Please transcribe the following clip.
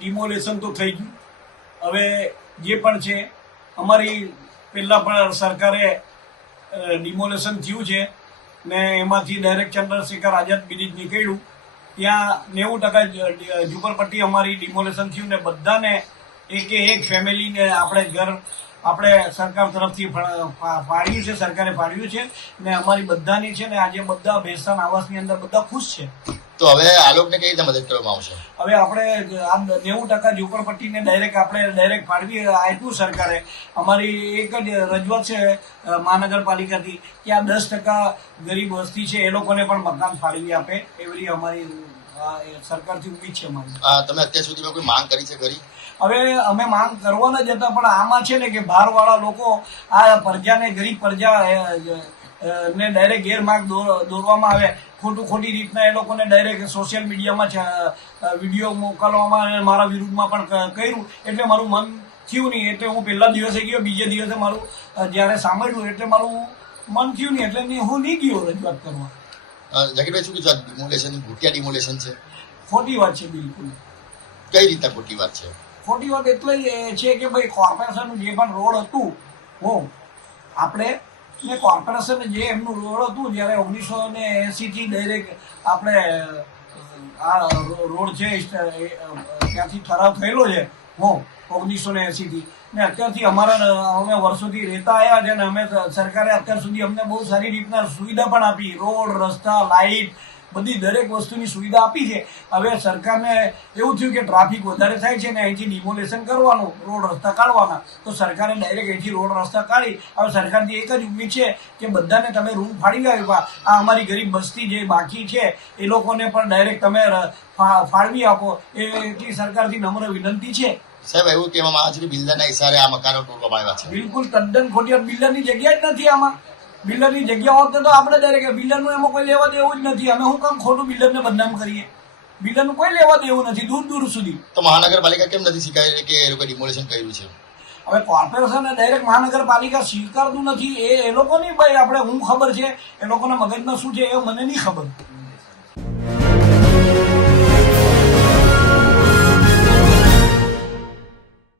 Demolition તો થઈ ગયું. હવે જે પણ છે અમારી પહેલાં પણ સરકારે ડિમોલેશન થયું છે ને એમાંથી ડાયરેક્ટ ચંદ્રશેખર આઝાદ બ્રિજ નીકળ્યું ત્યાં 90% ઝુંપડપટ્ટી અમારી ડિમોલેશન થયું ને બધાને એક ફેમિલીને આપણે ઘર આપણે સરકાર તરફથી ફાળવ્યું છે, સરકારે ફાળવ્યું છે ને અમારી બધાની છે ને આજે બધા ભેસ્તાન આવાસની અંદર બધા ખુશ છે. તો હવે આ લોકોને કઈ રીતે મદદ કરવામાં આવશે? હવે આપણે આ 90% ઝુંપડપટ્ટીને ડાયરેક્ટ ફાળવી આપ્યું સરકારે. અમારી એક જ રજૂઆત છે મહાનગરપાલિકાથી કે આ 10% ગરીબ વસ્તી છે એ લોકોને પણ મકાન ફાળવી આપે એવી અમારી સરકારથી ઉમ્મીદ છે અમારી. તમે અત્યાર સુધીમાં કોઈ માંગ કરી છે ખરી? હવે અમે માંગ કરવાના જ હતા, પણ આમાં છે ને કે બહારવાળા લોકો આ પ્રજાને, ગરીબ પ્રજા ને ડાયરેક્ટ ગેરમાર્ગ દોરવામાં આવે. ખોટી રીતના એ લોકોને ડાયરેક્ટ સોશિયલ મીડિયામાં વિડીયો મોકલવામાં અને મારા વિરુદ્ધમાં પણ કર્યું એટલે મારું મન થયું નહીં. એટલે હું પહેલા દિવસે ગયો, બીજે દિવસે મારું જ્યારે સાંભળ્યું એટલે મારું મન થયું નહીં એટલે હું નહીં ગયો રજૂઆત કરવા. જાકીરભાઈ, શું કીધું? ડિમોલેશન ભૂતિયા ડિમોલેશન છે? ખોટી વાત છે, બિલકુલ. કઈ રીતે ખોટી વાત છે? ખોટી વાત એટલે છે કે ભાઈ કોર્પોરેશનનું જે પણ રોડ હતું આપણે ને કોર્પોરેશન જે એમનું રોડ હતું જ્યારે 1980થી ડાયરેક્ટ આપણે આ રોડ છે ત્યાંથી ઠરાવ થયેલો છે 1980થી ને અત્યારથી અમે વર્ષોથી રહેતા આવ્યા છે ને અમે સરકારે અત્યાર સુધી અમને બહુ સારી રીતના સુવિધા પણ આપી. રોડ, રસ્તા, લાઇટ બધી દરેક વસ્તુની સુવિધા આપી છે. હવે સરકારને એવું થયું કે ટ્રાફિક વધારે થાય છે ને અહીંથી ડિમોલેશન કરવાનું, રોડ રસ્તા કાઢવાના, તો સરકારે ડાયરેક્ટ અહીંથી રોડ રસ્તા કાઢી. હવે સરકારથી એક જ ઉમ્મીદ છે કે બધાને તમે રૂમ ફાળી આવ્યા, આ અમારી ગરીબ વસ્તી જે બાકી છે એ લોકોને પણ ડાયરેક્ટ તમે ફાળવી આપો એટલી સરકારથી નમ્ર વિનંતી છે. સાહેબ, એવું કહેવામાં આવે છે કે બિલ્ડરના ઇશારે આ મકાનો તોડવામાં આવ્યા છે. બિલકુલ તદ્દન ખોટી. બિલ્ડરની જગ્યા જ નથી આમાં. બિલ્ડરની જગ્યા હોત તો આપણે ડાયરેક્ટ બિલ્ડરનું એમાં કોઈ લેવા દેવું જ નથી. અમે હું કામ ખોટું બિલ્ડરને બદનામ કરીએ? બિલ્ડરનું કોઈ લેવા દેવું નથી દૂર સુધી. તો મહાનગરપાલિકા કેમ નથી સ્વીકારી કે એ લોકો ડિમોલેશન કર્યું છે? હવે કોર્પોરેશન ડાયરેક્ટ મહાનગરપાલિકા સ્વીકારતું નથી એ લોકોની ભાઈ આપણે હું ખબર છે એ લોકોના મગજમાં શું છે એ મને નહીં ખબર.